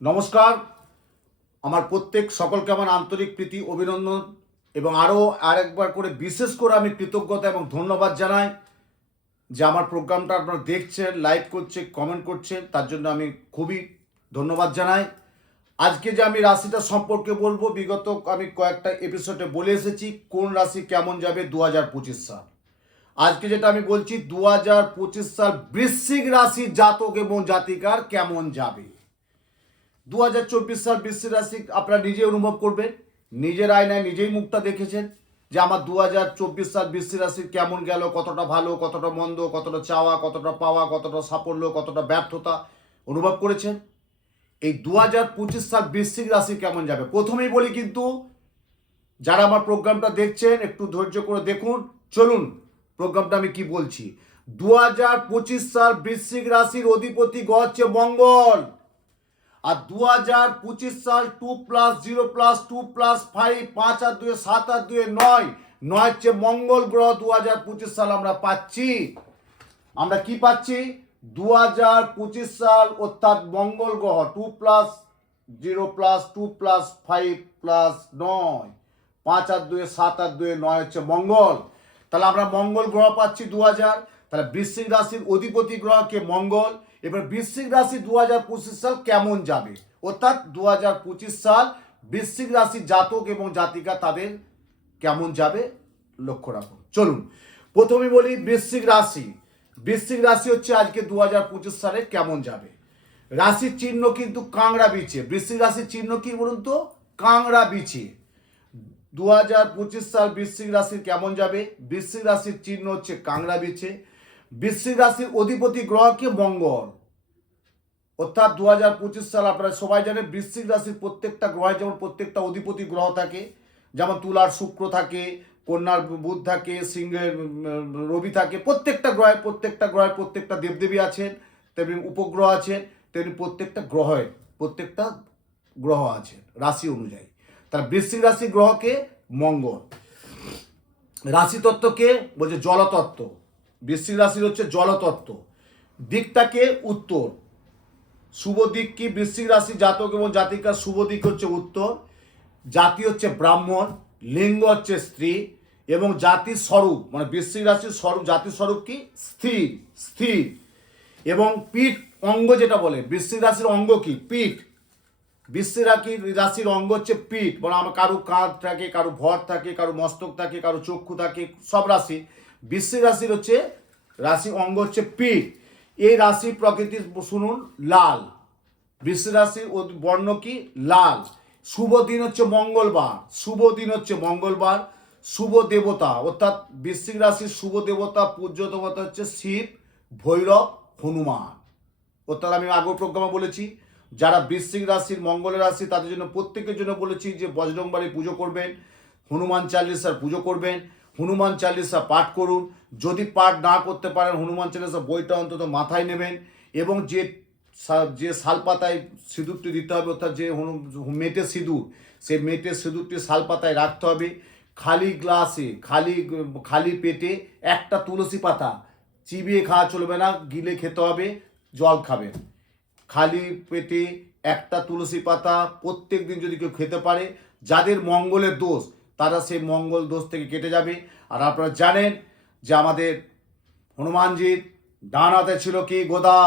নমস্কার। আমার প্রত্যেক সকলকে আমার আন্তরিক প্রীতি অভিনন্দন এবং আরেকবার করে বিশেষ করে আমি কৃতজ্ঞতা এবং ধন্যবাদ জানাই যে আমার প্রোগ্রামটা আপনারা দেখছেন, লাইক করছে, কমেন্ট করছেন, তার জন্য আমি খুবই ধন্যবাদ জানাই। আজকে যে আমি রাশিটা সম্পর্কে বলবো, বিগত আমি কয়েকটা এপিসোডে বলে এসেছি কোন রাশি কেমন যাবে 2025 সাল। আজকে যেটা আমি বলছি 2025 সাল বৃশ্চিক রাশির জাতক এবং জাতিকার কেমন যাবে। 2024 সাল বৃশ্চিক রাশি আপনারা নিজে অনুভব করবেন, নিজের আয়নায় নিজেই মুখটা দেখেছেন যে আমার 2024 সাল বৃশ্চিক রাশির কেমন গেল, কতটা ভালো, কতটা মন্দ, কতটা চাওয়া, কতটা পাওয়া, কতটা সাফল্য, কতটা ব্যর্থতা অনুভব করেছেন। এই 2025 সাল বৃশ্চিক রাশি কেমন যাবে প্রথমেই বলি, কিন্তু যারা আমার প্রোগ্রামটা দেখছেন একটু ধৈর্য করে দেখুন। চলুন প্রোগ্রামটা আমি কি বলছি। 2025 সাল বৃশ্চিক রাশির অধিপতি গ্রহ হচ্ছে মঙ্গল। আর 2025 সাল 2+0+2+5 5 আর 2 7 আর 2 9 9 হচ্ছে মঙ্গল গ্রহ। 2025 সাল আমরা পাচ্ছি, আমরা কি পাচ্ছি 2025 সাল অর্থাৎ মঙ্গল গ্রহ 2+0+2+5+9 5 আর 2 7 আর 2 9 হচ্ছে মঙ্গল। তাহলে আমরা মঙ্গল গ্রহ পাচ্ছি 2000। তাহলে বৃশ্চিক রাশির অধিপতি গ্রহকে মঙ্গল। এবার বৃশ্চিক রাশি 2025 সাল কেমন যাবে, অর্থাৎ 2025 সাল বৃশ্চিক রাশির জাতক এবং জাতিকা তাদের কেমন যাবে লক্ষ্য রাখুন। চলুন প্রথমে বলি বৃশ্চিক রাশি। বৃশ্চিক রাশি হচ্ছে আজকে 2025 সালে কেমন যাবে। রাশির চিহ্ন কিন্তু কাংড়া বিছে। বৃশ্চিক রাশির চিহ্ন কি বলুন তো? কাংড়া বিছে। 2025 সাল বৃশ্চিক রাশির কেমন যাবে? বৃশ্চিক রাশির চিহ্ন হচ্ছে কাংড়া বিছে। বৃশ্চিক রাশির অধিপতি গ্রহকে মঙ্গল। অর্থাৎ 2025 সাল আপনারা সবাই জানেন বৃশ্চিক রাশির প্রত্যেকটা গ্রহে যেমন প্রত্যেকটা অধিপতি গ্রহ থাকে, যেমন তুলার শুক্র থাকে, কন্যার বুধ থাকে, সিংহের রবি থাকে। প্রত্যেকটা গ্রহের প্রত্যেকটা দেবদেবী আছেন, তেমনি উপগ্রহ আছেন, তেমনি প্রত্যেকটা গ্রহ আছেন রাশি অনুযায়ী। তার বৃশ্চিক রাশি গ্রহকে মঙ্গল। রাশি তত্ত্বকে বলছে জলতত্ত্ব। বৃশ্চিক রাশির হচ্ছে জলতত্ত্ব। দিকটাকে উত্তর। শুভ দিক কি? বৃশ্চিক রাশি জাতক এবং জাতিকার শুভ দিক হচ্ছে উত্তর। জাতি হচ্ছে ব্রাহ্মণ, লিঙ্গ হচ্ছে স্ত্রী এবং জাতির স্বরূপ মানে বৃশ্চিক রাশির স্বরূপ, জাতির স্বরূপ কি? স্থির। স্থির এবং পিঠ অঙ্গ যেটা বলে বৃশ্চিক রাশির অঙ্গ কি? পিঠ। বৃশ্চিক রাশির অঙ্গ হচ্ছে পিঠ। মানে আমার কারো কাঁধ থাকে, কারো ভর থাকে, কারো মস্তক থাকে, কারো চক্ষু থাকে, সব রাশি। বৃশ্চিক রাশির হচ্ছে রাশি অঙ্গ হচ্ছে পিঠ। এই রাশি প্রকৃতি শুনুন লাল। বৃশ্চিক রাশির বর্ণ কি? লাল। শুভ দিন হচ্ছে মঙ্গলবার। শুভ দিন হচ্ছে মঙ্গলবার। শুভ দেবতা অর্থাৎ বৃশ্চিক রাশির শুভ দেবতা পূজ্য দেবতা হচ্ছে শিব, ভৈরব, হনুমান। অর্থাৎ আমি আগের প্রোগ্রামে বলেছি যারা বৃশ্চিক রাশির মঙ্গলের রাশি তাদের জন্য প্রত্যেকের জন্য বলেছি যে বজরংবলী পুজো করবেন, হনুমান চালিসার পুজো করবেন, হনুমান চালিসা পাঠ করুন। যদি পাঠ না করতে পারেন হনুমান চালিসা বইটা অন্তত মাথায় নেবেন এবং যে শালপাতায় সিঁদুরটি দিতে হবে অর্থাৎ যে মেটে সিঁদুর, সেই মেটে সিঁদুরটি শালপাতায় রাখতে হবে। খালি গ্লাসে খালি পেটে একটা তুলসী পাতা চিবিয়ে খাওয়া চলবে না, গিলে খেতে হবে, জল খাবেন। খালি পেটে একটা তুলসী পাতা প্রত্যেক দিন যদি কেউ খেতে পারে, যাদের মঙ্গলের দোষ তারা সেই মঙ্গল দোষ থেকে কেটে যাবে। আর আপনারা জানেন যে আমাদের হনুমানজির ডান হাতে ছিল কি? গদা।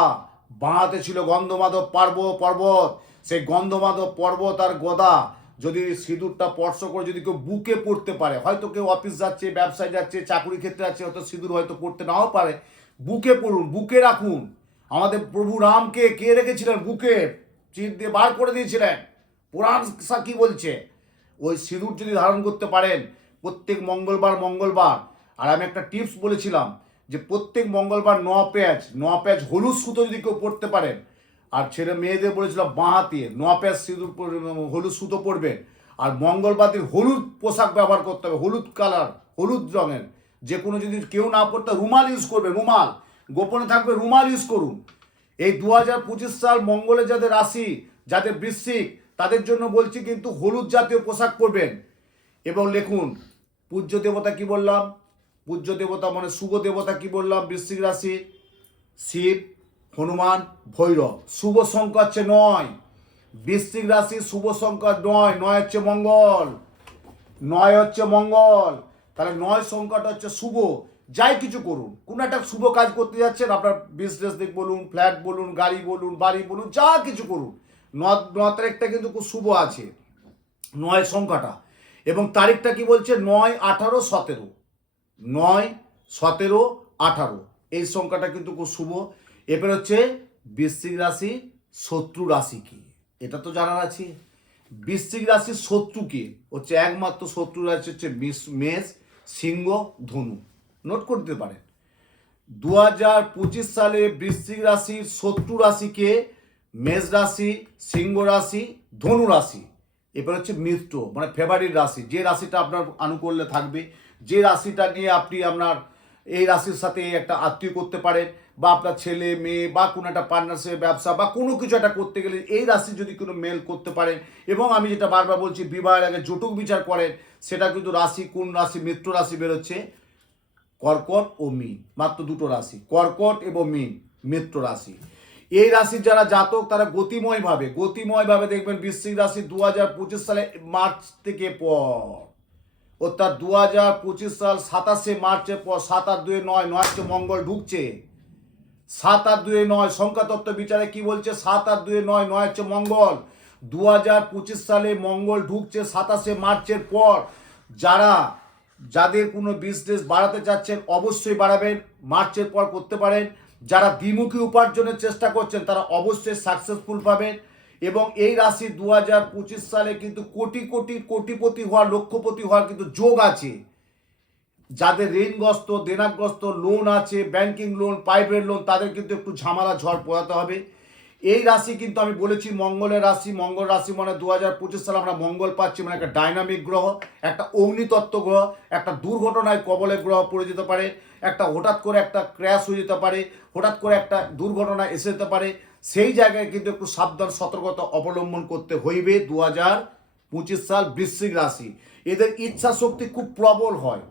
বাঁ হাতে ছিল গন্ধমাধব পর্বত। সেই গন্ধমাধব পর্বত আর গদা যদি সিঁদুরটা স্পর্শ করে যদি কেউ বুকে পড়তে পারে, হয়তো কেউ অফিস যাচ্ছে, ব্যবসায় যাচ্ছে, চাকরি ক্ষেত্রে যাচ্ছে, হয়তো সিঁদুর হয়তো পড়তে নাও পারে, বুকে পড়ুন, বুকে রাখুন। আমাদের প্রভু রামকে কে রেখেছিলেন? বুকে চির দিয়ে বার করে দিয়েছিলেন। পুরাণ কি বলছে? ওই সিঁদুর যদি ধারণ করতে পারেন প্রত্যেক মঙ্গলবার। আর আমি একটা টিপস বলেছিলাম যে প্রত্যেক মঙ্গলবার 9 প্যাচ হলুদ সুতো যদি কেউ পড়তে পারেন, আর ছেলে মেয়েদের বলেছিলাম বাঁ হাতে 9 প্যাচ সিঁদুর হলুদ সুতো পরবেন। আর মঙ্গলবার দিন হলুদ পোশাক ব্যবহার করতে হবে, হলুদ কালার, হলুদ রঙের। যে কোনো যদি কেউ না পড়তে রুমাল ইউজ করবে, রুমাল গোপনে থাকবে, রুমাল ইউজ করুন। এই 2025 সাল মঙ্গলের যাদের রাশি, যাদের বৃশ্চিক, তাদের জন্য বলছি কিন্তু হলুদ জাতীয় পোশাক পরবেন। এবং লিখুন পূজ্য দেবতা কি বললাম? পূজ্য দেবতা মানে শুভ দেবতা কি বললাম? বৃশ্চিক রাশি শিব, হনুমান, ভৈরব। শুভ সংখ্যা হচ্ছে 9। বৃশ্চিক রাশি শুভ সংখ্যা 9, 9 হচ্ছে মঙ্গল, 9 হচ্ছে মঙ্গল। তাহলে 9 সংখ্যাটা হচ্ছে শুভ। যাই কিছু করুন, কোনো একটা শুভ কাজ করতে যাচ্ছেন, আপনার বিজনেস দিক বলুন, ফ্ল্যাট বলুন, গাড়ি বলুন, বাড়ি বলুন, যা কিছু করুন, 9 তারিখটা কিন্তু খুব শুভ আছে, 9 সংখ্যাটা। এবং তারিখটা কি বলছে? 9, 18, 17, 9, 17, 18 এই সংখ্যাটা কিন্তু খুব শুভ। এরপর হচ্ছে বৃশ্চিক রাশি শত্রু রাশি কি, এটা তো জানার আছে। বৃশ্চিক রাশির শত্রু কি হচ্ছে? একমাত্র শত্রু রাশি হচ্ছে মেষ, সিংহ, ধনু। নোট করতে পারেন। 2025 সালে বৃশ্চিক রাশির শত্রু রাশিকে মেষ রাশি, সিংহ রাশি, ধনু রাশি। এবার হচ্ছে মিত্র, মানে ফেভারিট রাশি, যে রাশিটা আপনার আনুকূল্যে থাকবে, যে রাশিটা নিয়ে আপনি আপনার এই রাশির সাথে একটা আত্মীয় করতে পারেন, বা আপনার ছেলে মেয়ে বা কোনো একটা পার্টনারশিপ ব্যবসা বা কোনো কিছু একটা করতে গেলে এই রাশি যদি কোনো মেল করতে পারেন। এবং আমি যেটা বারবার বলছি, বিবাহের আগে জটক বিচার করেন, সেটা কিন্তু রাশি কোন রাশি, মিত্র রাশি বেরোচ্ছে কর্কট ও মীন, মাত্র দুটো রাশি, কর্কট এবং মীন, মিত্র রাশি। এই রাশির যারা জাতক তারা গতিময়ভাবে দেখবেন বৃশ্চিক রাশি 2025 সালে মার্চ থেকে পর, অর্থাৎ 2025 সাল 27শে মার্চের পর 7 আর 2 9, 9 হচ্ছে মঙ্গল ঢুকছে, 7 আর 2 9 সংখ্যাতত্ত্ব বিচারে কি বলছে? 7 আর 2 9, 9 হচ্ছে মঙ্গল। 2025 সালে মঙ্গল ঢুকছে 27শে মার্চের পর। যাদের কোনো বিজনেস বাড়াতে চাচ্ছেন অবশ্যই বাড়াবেন, মার্চের পর করতে পারেন। যারা দ্বিমুখী উপার্জনের চেষ্টা করছেন তারা অবশ্যই সাকসেসফুল পাবেন। এবং এই রাশি 2025 সালে কিন্তু কোটিপতি হওয়ার, লক্ষপতি হওয়ার কিন্তু যোগ আছে। যাদের ঋণগ্রস্ত, দেনাগ্রস্ত, লোন আছে, ব্যাংকিং লোন, প্রাইভেট লোন, তাদের কিন্তু একটু ঝামেলা ঝড় পোহাতে হবে। এই রাশি কিন্তু আমি বলেছি মঙ্গলের রাশি, মঙ্গল রাশি মানে 2025 সালে আমরা মঙ্গল পাচ্ছি, মানে একটা ডাইনামিক গ্রহ, একটা অগ্নিতত্ত্ব গ্রহ, একটা দুর্ঘটনায় কবলে গ্রহ পড়ে যেতে পারে, একটা হঠাৎ করে একটা ক্র্যাশ হয়ে যেতে পারে, হঠাৎ করে একটা দুর্ঘটনা এসে যেতে পারে। সেই জায়গায় কিন্তু একটু সাবধান সতর্কতা অবলম্বন করতে হইবে। 2025 সাল বৃশ্চিক রাশি, এদের ইচ্ছা শক্তি খুব প্রবল হয়,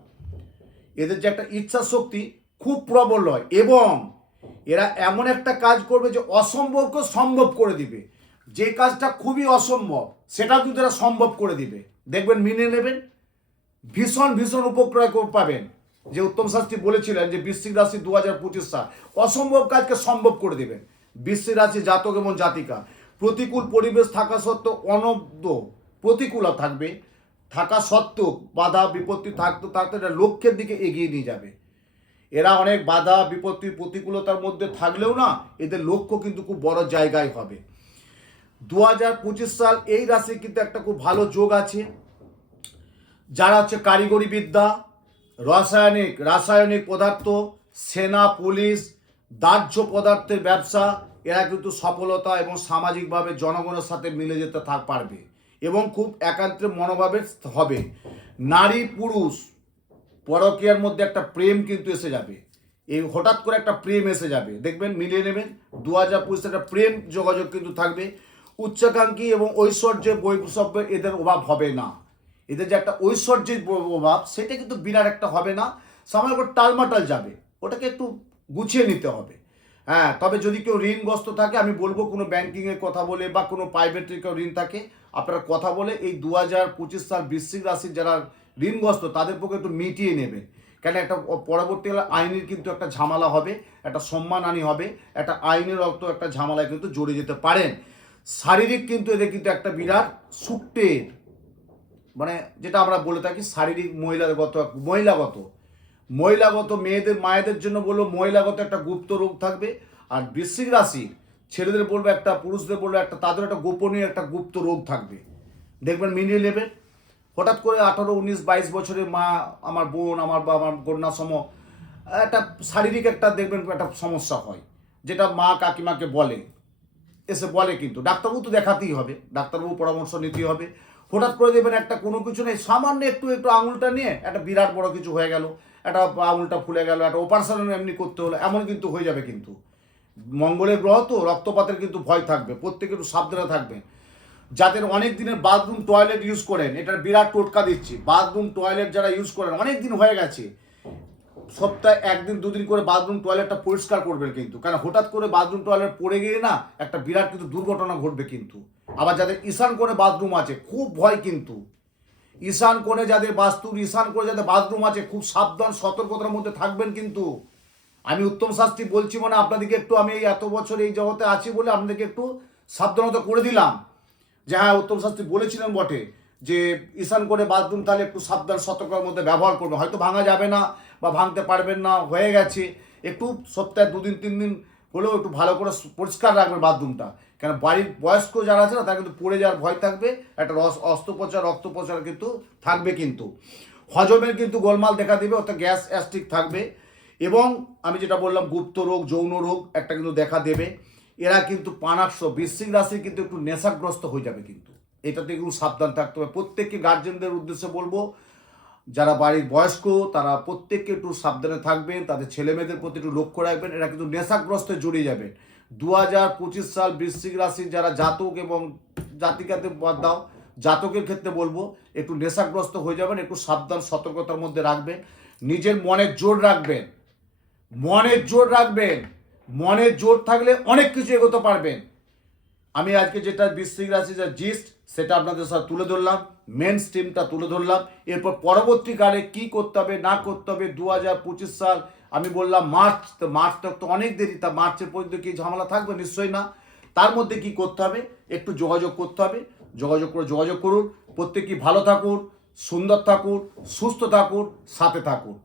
এদের যে একটা ইচ্ছা শক্তি খুব প্রবল হয়, এবং এরা এমন একটা কাজ করবে যে অসম্ভবকে সম্ভব করে দিবে। যে কাজটা খুবই অসম্ভব সেটা কিন্তু এরা সম্ভব করে দিবে, দেখবেন মেনে নেবেন, ভীষণ উপকার পাবেন। যে উত্তম শাস্ত্রী বলেছিলেন যে বৃশ্চিক রাশি 2025 সাল অসম্ভব কাজকে সম্ভব করে দেবেন। বৃশ্চিক রাশি জাতক এবং জাতিকা প্রতিকূল পরিবেশ থাকা সত্ত্বেও অনবদ্য প্রতিকূলতা থাকা সত্ত্বেও বাধা বিপত্তি থাকতে এটা লক্ষ্যের দিকে এগিয়ে নিয়ে যাবে। এরা অনেক বাধা বিপত্তি প্রতিকূলতার মধ্যে থাকলেও না, এদের লক্ষ্য কিন্তু খুব বড় জায়গায় হবে। 2025 সাল এই রাশি কিন্তু একটা খুব ভালো যোগ আছে। যারা হচ্ছে কারিগরি বিদ্যা, রাসায়নিক পদার্থ, সেনা, পুলিশ, দাহ্য পদার্থের ব্যবসা, এরা কিন্তু সফলতা এবং সামাজিকভাবে জনগণের সাথে মিলে যেতে পারবে এবং খুব একান্তের মনোভাবের হবে। নারী পুরুষ পরকীয়ার মধ্যে একটা প্রেম কিন্তু এসে যাবে, এই হঠাৎ করে একটা প্রেম এসে যাবে, দেখবেন মিলিয়ে নেবেন। 2025 একটা প্রেম যোগাযোগ কিন্তু থাকবে। উচ্চাকাঙ্ক্ষী এবং ঐশ্বর্যের বৈষম্য এদের অভাব হবে না। এদের যে একটা ঐশ্বর্যের অভাব সেটা কিন্তু বিরাট একটা হবে না, সামান্য টালমাটাল যাবে, ওটাকে একটু গুছিয়ে নিতে হবে। হ্যাঁ, তবে যদি কেউ ঋণগ্রস্ত থাকে আমি বলবো কোনো ব্যাংকিংয়ের কথা বলে বা কোনো প্রাইভেট কেউ ঋণ থাকে আপনারা কথা বলে এই 2025 সাল বৃশ্চিক রাশির যারা ঋণগ্রস্ত তাদের পক্ষে একটু মিটিয়ে নেবেন। কেন একটা পরবর্তীকালে আইনের কিন্তু একটা ঝামেলা হবে, একটা সম্মানহানি হবে, একটা আইনের অর্থ একটা ঝামেলায় কিন্তু জড়িয়ে যেতে পারেন। শারীরিক কিন্তু এদের কিন্তু একটা বিরাট সুক্টের, মানে যেটা আমরা বলে থাকি শারীরিক মহিলাগত মেয়েদের মায়েদের জন্য বলবো মহিলাগত একটা গুপ্ত রোগ থাকবে। আর বৃশ্চিক রাশি ছেলেদের বলবো একটা, পুরুষদের বলবো একটা, তাদের একটা গোপনীয় একটা গুপ্ত রোগ থাকবে, দেখবেন মিলিয়ে নেবেন। হঠাৎ করে 18, 19, 22 বছরের মা, আমার বোন, আমার বা আমার কন্যা সম একটা শারীরিক একটা দেখবেন একটা সমস্যা হয়, যেটা মা কাকিমাকে বলে, কিন্তু ডাক্তারবাবু তো দেখাতেই হবে, ডাক্তারবাবু পরামর্শ নিতেই হবে। হঠাৎ করে দেবেন একটা কোনো কিছু নেই, সামান্য একটু আঙুলটা নিয়ে একটা বিরাট বড় কিছু হয়ে গেল, একটা আঙুলটা ফুলে গেল, একটা অপারেশন এমনি করতে হলো, এমন কিন্তু হয়ে যাবে। কিন্তু মঙ্গলের গ্রহ তো রক্তপাতের কিন্তু ভয় থাকবে, প্রত্যেকে একটু সাবধানে থাকবে। যাদের অনেক দিনের বাথরুম টয়লেট ইউজ করেন, এটার বিরাট টোটকা দিচ্ছি। বাথরুম টয়লেট যারা ইউজ করেন অনেক দিন হয়ে গেছে, সপ্তাহে 1 দিন 2 দিন করে বাথরুম টয়লেটটা পরিষ্কার করবেন কিন্তু, কারণ হঠাৎ করে বাথরুম টয়লেট পড়ে গিয়ে না একটা বিরাট কিন্তু দুর্ঘটনা ঘটবে কিন্তু। আবার যাদের ঈশান কোণে বাথরুম আছে খুব ভয় কিন্তু, ঈশান কোণে যাদের বাস্তুর ঈশান কোণে যাদের বাথরুম আছে খুব সাবধান সতর্কতার মধ্যে থাকবেন কিন্তু। আমি উত্তম শাস্ত্রী বলছি মানে আপনাদেরকে একটু, আমি এই এত বছর এই জগতে আছি বলে আপনাদেরকে একটু সাবধানতা করে দিলাম যে হ্যাঁ উত্তম শাস্ত্রী বলেছিলেন বটে যে ঈশান কোণে বাথরুম তাহলে একটু সাবধান সতর্কতার মধ্যে ব্যবহার করবেন, হয়তো ভাঙা যাবে না বা ভাঙতে পারবেন না হয়ে গেছে, একটু সপ্তাহে 2 দিন 3 দিন হলেও একটু ভালো করে পরিষ্কার রাখবেন বাথরুমটা, কেন বাড়ির বয়স্ক যারা আছে না তারা কিন্তু পড়ে যাওয়ার ভয় থাকবে, একটা অস্ত্রোপচার রক্তপ্রচার কিন্তু থাকবে কিন্তু, হজমের কিন্তু গোলমাল দেখা দেবে, অর্থাৎ গ্যাস অ্যাস্ট্রিক থাকবে, এবং আমি যেটা বললাম গুপ্ত রোগ যৌন রোগ একটা কিন্তু দেখা দেবে। এরা কিন্তু পানাক্ষ বৃশ্চিক রাশি কিন্তু একটু নেশাগ্রস্ত হয়ে যাবে কিন্তু, এটাতে একটু সাবধান থাকতে হবে। প্রত্যেককে গার্জেনদের উদ্দেশ্যে বলবো যারা বাড়ির বয়স্ক তারা প্রত্যেককে একটু সাবধানে থাকবেন, তাদের ছেলে মেয়েদের প্রতি একটু লক্ষ্য রাখবেন, এরা কিন্তু নেশাগ্রস্তে জড়িয়ে যাবেন। 2025 সাল বৃশ্চিক রাশির যারা জাতক এবং জাতিকাতে বাদ দাও, জাতকের ক্ষেত্রে বলবো একটু নেশাগ্রস্ত হয়ে যাবেন, একটু সাবধান সতর্কতার মধ্যে রাখবেন, নিজের মনের জোর রাখবেন, মনের জোর রাখবেন, মনের জোর থাকলে অনেক কিছু এগোতে পারবেন। আমি আজকে যেটা বৃশ্চিক রাশি যা জিস্ট সেটা আপনাদের সাথে তুলে ধরলাম, মেন স্ট্রিমটা তুলে ধরলাম। এরপর পরবর্তীকালে কি করতে হবে না করতে হবে 2025 সাল আমি বললাম মার্চ তক তো অনেক দেরি, তা মার্চের পর্যন্ত কি ঝামেলা থাকবে? নিশ্চয়ই না। তার মধ্যে কি করতে হবে? একটু যোগাযোগ করতে হবে, যোগাযোগ করুন। প্রত্যেকেই ভালো থাকুন, সুন্দর থাকুন, সুস্থ থাকুন, সাথে থাকুন।